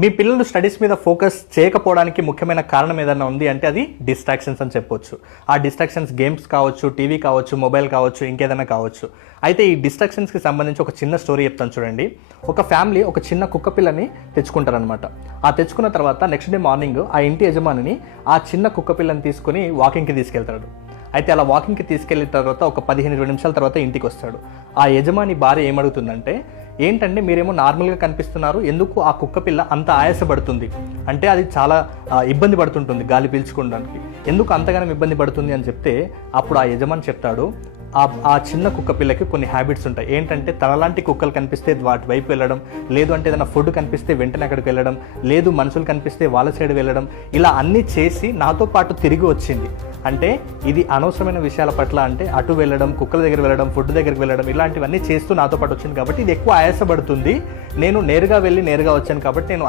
మీ పిల్లలు స్టడీస్ మీద ఫోకస్ చేయకపోవడానికి ముఖ్యమైన కారణం ఏదైనా ఉంది అంటే అది డిస్ట్రాక్షన్స్ అని చెప్పొచ్చు. ఆ డిస్ట్రాక్షన్స్ గేమ్స్ కావచ్చు, టీవీ కావచ్చు, మొబైల్ కావచ్చు, ఇంకేదైనా కావచ్చు. అయితే ఈ డిస్ట్రాక్షన్స్కి సంబంధించి ఒక చిన్న స్టోరీ చెప్తాను చూడండి. ఒక ఫ్యామిలీ ఒక చిన్న కుక్క పిల్లని తెచ్చుకుంటారనమాట. ఆ తెచ్చుకున్న తర్వాత నెక్స్ట్ డే మార్నింగ్ ఆ ఇంటి యజమానిని ఆ చిన్న కుక్క పిల్లని తీసుకుని వాకింగ్కి తీసుకెళ్తాడు. అయితే అలా వాకింగ్కి తీసుకెళ్ళిన తర్వాత ఒక 15-20 నిమిషాల తర్వాత ఇంటికి వస్తాడు. ఆ యజమాని భార్య ఏమడుగుతుందంటే, ఏంటంటే మీరేమో నార్మల్గా కనిపిస్తున్నారు, ఎందుకు ఆ కుక్క పిల్ల అంత ఆయాసపడుతుంది, అంటే అది చాలా ఇబ్బంది పడుతుంటుంది గాలి పీల్చుకోవడానికి, ఎందుకు అంతగానం ఇబ్బంది పడుతుంది అని చెప్తే అప్పుడు ఆ యజమాని చెప్తాడు, ఆ చిన్న కుక్క పిల్లకి కొన్ని హ్యాబిట్స్ ఉంటాయి. ఏంటంటే తనలాంటి కుక్కలు కనిపిస్తే వాటి వైపు వెళ్ళడం, లేదు అంటే ఏదైనా ఫుడ్ కనిపిస్తే వెంటనే అక్కడికి వెళ్ళడం, లేదు మనుషులు కనిపిస్తే వాళ్ళ సైడ్ వెళ్ళడం, ఇలా అన్నీ చేసి నాతో పాటు తిరిగి వచ్చింది. అంటే ఇది అనవసరమైన విషయాల పట్ల, అంటే అటు వెళ్ళడం, కుక్కల దగ్గర వెళ్ళడం, ఫుడ్ దగ్గరికి వెళ్ళడం, ఇలాంటివన్నీ చేస్తూ నాతో పాటు వచ్చింది కాబట్టి ఇది ఎక్కువ ఆయాసపడుతుంది. నేను నేరుగా వెళ్ళి నేరుగా వచ్చాను కాబట్టి నేను